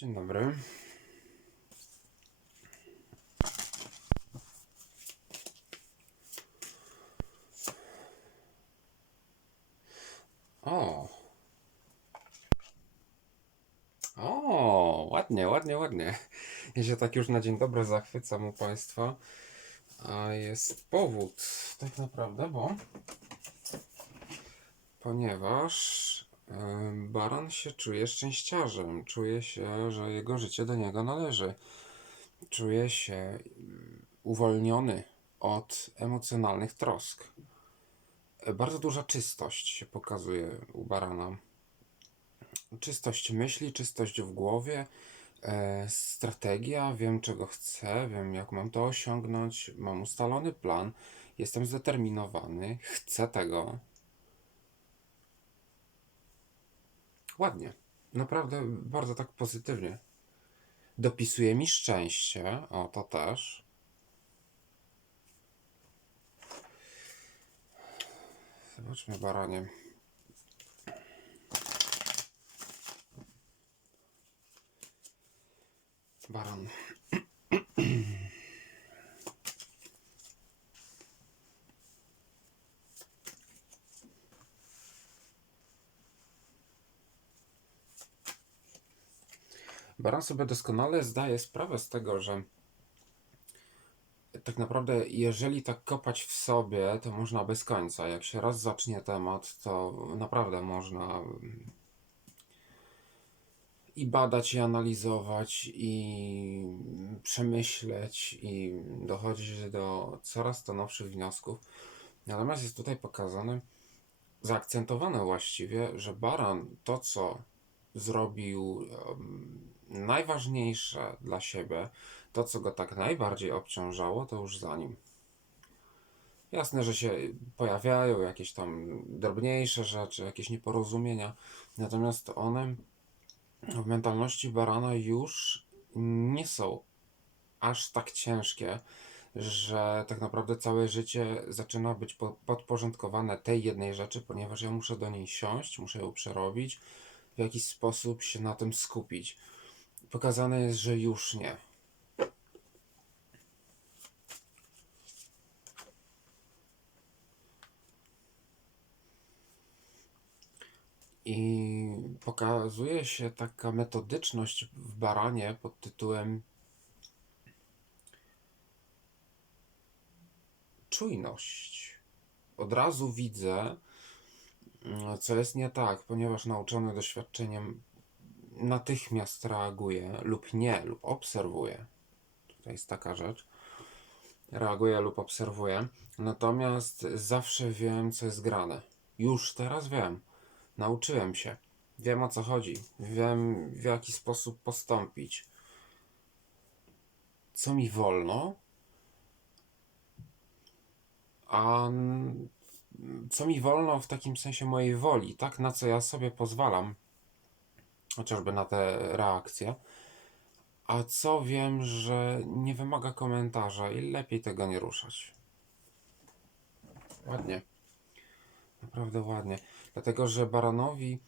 Dzień dobry. O. O, ładnie, ładnie, ładnie. Ja się tak już na dzień dobry zachwycam u Państwa. A jest powód, tak naprawdę, bo ponieważ baran się czuje szczęściarzem, czuje się, że jego życie do niego należy. Czuje się mm, uwolniony od emocjonalnych trosk. Bardzo duża czystość się pokazuje u barana. Czystość myśli, czystość w głowie, e, strategia, wiem czego chcę, wiem jak mam to osiągnąć, mam ustalony plan, jestem zdeterminowany, chcę tego. Ładnie. Naprawdę bardzo tak pozytywnie. Dopisuje mi szczęście. O, to też. Zobaczmy, baranie. Baran. Baran sobie doskonale zdaje sprawę z tego, że tak naprawdę, jeżeli tak kopać w sobie, to można bez końca. Jak się raz zacznie temat, to naprawdę można i badać, i analizować, i przemyśleć, i dochodzić do coraz to nowszych wniosków. Natomiast jest tutaj pokazane, zaakcentowane właściwie, że baran to, co zrobił najważniejsze dla siebie, to, co go tak najbardziej obciążało, to już za nim. Jasne, że się pojawiają jakieś tam drobniejsze rzeczy, jakieś nieporozumienia, natomiast one w mentalności barana już nie są aż tak ciężkie, że tak naprawdę całe życie zaczyna być po- podporządkowane tej jednej rzeczy, ponieważ ja muszę do niej siąść, muszę ją przerobić, w jakiś sposób się na tym skupić. Pokazane jest, że już nie. I pokazuje się taka metodyczność w baranie pod tytułem czujność. Od razu widzę, co jest nie tak, ponieważ nauczony doświadczeniem natychmiast reaguje lub nie, lub obserwuje. Tutaj jest taka rzecz. Reaguje lub obserwuje. Natomiast zawsze wiem, co jest grane. Już teraz wiem. Nauczyłem się. Wiem o co chodzi. Wiem w jaki sposób postąpić. Co mi wolno, a co mi wolno w takim sensie mojej woli, tak? Na co ja sobie pozwalam, chociażby na te reakcje. A co wiem, że nie wymaga komentarza i lepiej tego nie ruszać. Ładnie. Naprawdę ładnie. Dlatego, że baranowi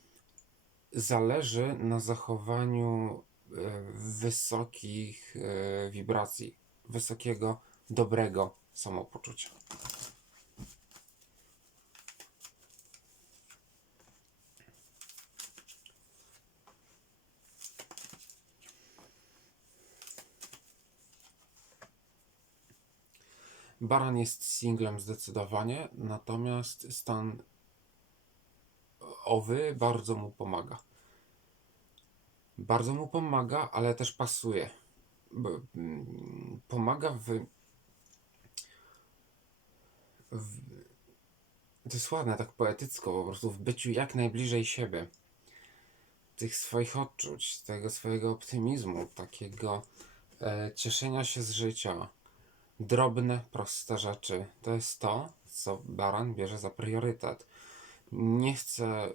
zależy na zachowaniu e, wysokich e, wibracji, wysokiego, dobrego samopoczucia. Baran jest singlem zdecydowanie, natomiast stan owy bardzo mu pomaga. Bardzo mu pomaga, ale też pasuje. Mm, Pomaga w, w. To jest ładne, tak poetycko, po prostu w byciu jak najbliżej siebie. Tych swoich odczuć, tego swojego optymizmu, takiego e, cieszenia się z życia. Drobne, proste rzeczy. To jest to, co baran bierze za priorytet nie chcę,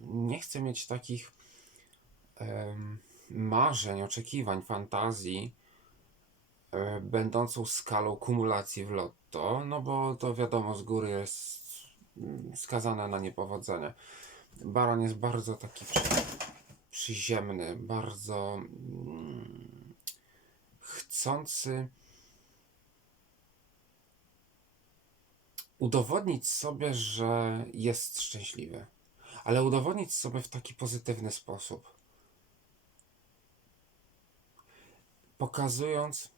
nie chcę mieć takich em, marzeń, oczekiwań, fantazji, e, będącą skalą kumulacji w lotto, no bo to wiadomo z góry jest skazane na niepowodzenie. Baran jest bardzo taki przy, przyziemny, bardzo mm, chcący udowodnić sobie, że jest szczęśliwy, ale udowodnić sobie w taki pozytywny sposób. Pokazując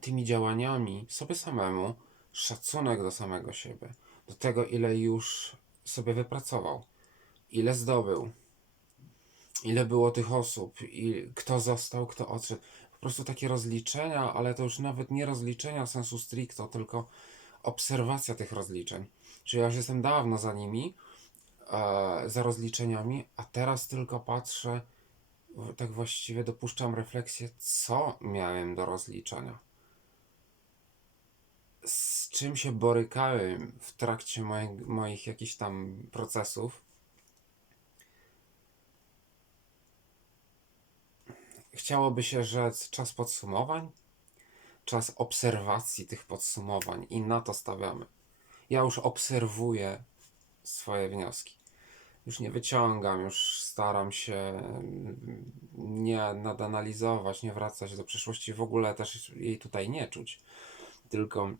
tymi działaniami sobie samemu szacunek do samego siebie, do tego, ile już sobie wypracował, ile zdobył, ile było tych osób, i kto został, kto odszedł. Po prostu takie rozliczenia, ale to już nawet nie rozliczenia sensu stricto, tylko obserwacja tych rozliczeń. Czyli ja już jestem dawno za nimi, e, za rozliczeniami, a teraz tylko patrzę, tak właściwie dopuszczam refleksję, co miałem do rozliczenia. Z czym się borykałem w trakcie moich, moich jakichś tam procesów. Chciałoby się rzec czas podsumowań, czas obserwacji tych podsumowań i na to stawiamy. Ja już obserwuję swoje wnioski. Już nie wyciągam, już staram się mm, nie nadanalizować, nie wracać do przeszłości, w ogóle też jej tutaj nie czuć. Tylko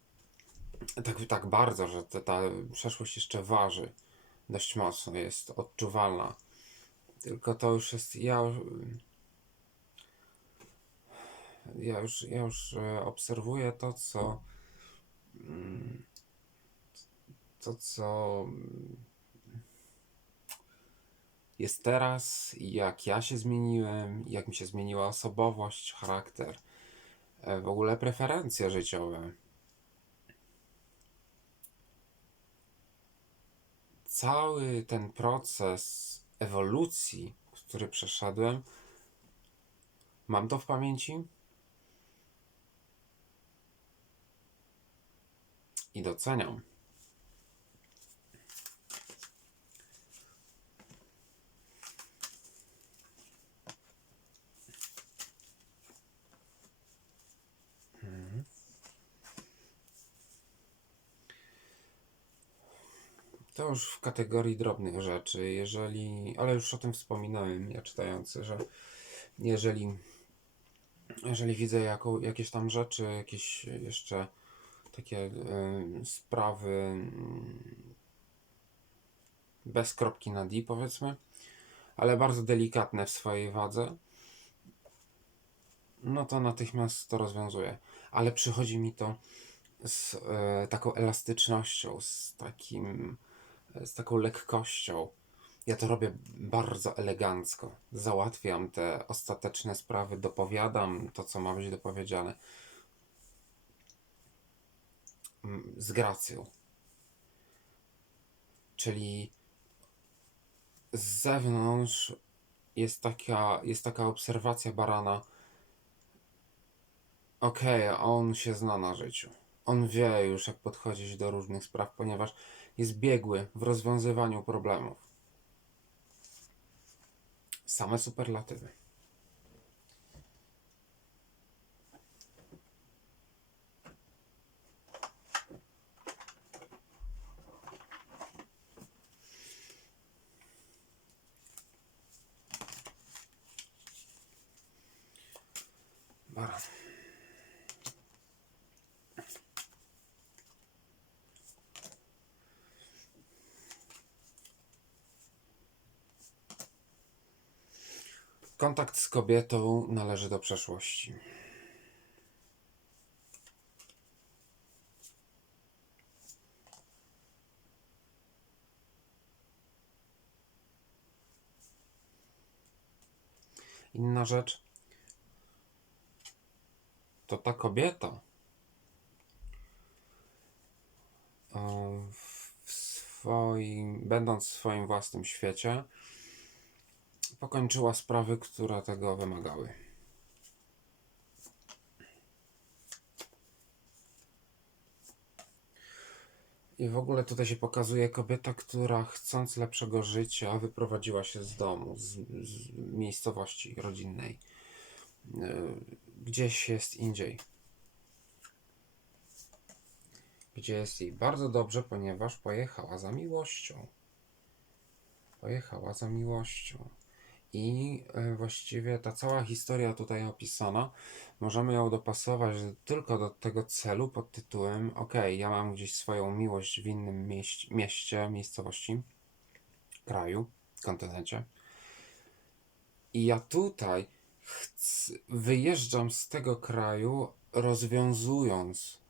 tak, tak bardzo, że ta, ta przeszłość jeszcze waży dość mocno, jest odczuwalna. Tylko to już jest. Ja, ja już, ja już e, obserwuję to, co. mm, To, co mm, jest teraz, jak ja się zmieniłem, jak mi się zmieniła osobowość, charakter, e, w ogóle preferencje życiowe. Cały ten proces ewolucji, który przeszedłem, mam to w pamięci i doceniam. To już w kategorii drobnych rzeczy, jeżeli, ale już o tym wspominałem, ja czytający, że jeżeli, jeżeli widzę jaką, jakieś tam rzeczy, jakieś jeszcze takie y, sprawy mm, bez kropki na D, powiedzmy, ale bardzo delikatne w swojej wadze, no to natychmiast to rozwiązuję. Ale przychodzi mi to z e, taką elastycznością, z takim, z taką lekkością. Ja to robię bardzo elegancko. Załatwiam te ostateczne sprawy, dopowiadam to, co ma być dopowiedziane. Z gracją. Czyli z zewnątrz jest taka, jest taka obserwacja barana. Okej, on się zna na życiu. On wie już, jak podchodzić do różnych spraw, ponieważ jest biegły w rozwiązywaniu problemów. Same superlatywy. Kontakt z kobietą należy do przeszłości. Inna rzecz to ta kobieta e, w swoim, będąc w swoim własnym świecie, pokończyła sprawy, które tego wymagały. I w ogóle tutaj się pokazuje kobieta, która chcąc lepszego życia, wyprowadziła się z domu, z, z miejscowości rodzinnej. Gdzieś jest indziej. Gdzie jest jej bardzo dobrze, ponieważ pojechała za miłością. Pojechała za miłością. I e, właściwie ta cała historia tutaj opisana, możemy ją dopasować tylko do tego celu pod tytułem: OK, ja mam gdzieś swoją miłość w innym mieś- mieście, miejscowości, kraju, kontynencie. I ja tutaj wyjeżdżam z tego kraju, rozwiązując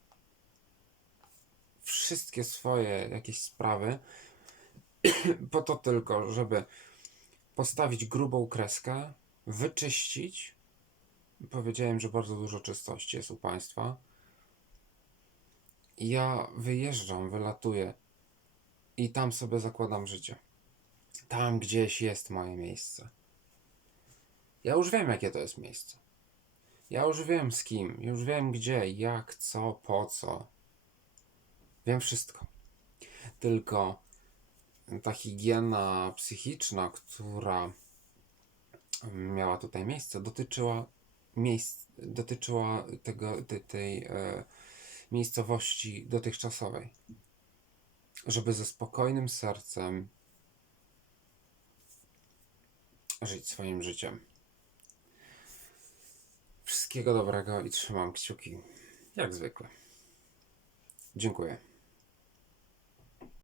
wszystkie swoje jakieś sprawy, po to tylko, żeby postawić grubą kreskę, wyczyścić. Powiedziałem, że bardzo dużo czystości jest u Państwa. Ja wyjeżdżam, wylatuję i tam sobie zakładam życie. Tam gdzieś jest moje miejsce. Ja już wiem, jakie to jest miejsce. Ja już wiem z kim, już wiem gdzie, jak, co, po co. Wiem wszystko. Tylko ta higiena psychiczna, która miała tutaj miejsce, dotyczyła miejsc, dotyczyła tego, tej, tej e, miejscowości dotychczasowej. Żeby ze spokojnym sercem żyć swoim życiem. Wszystkiego dobrego i trzymam kciuki, jak zwykle. Dziękuję.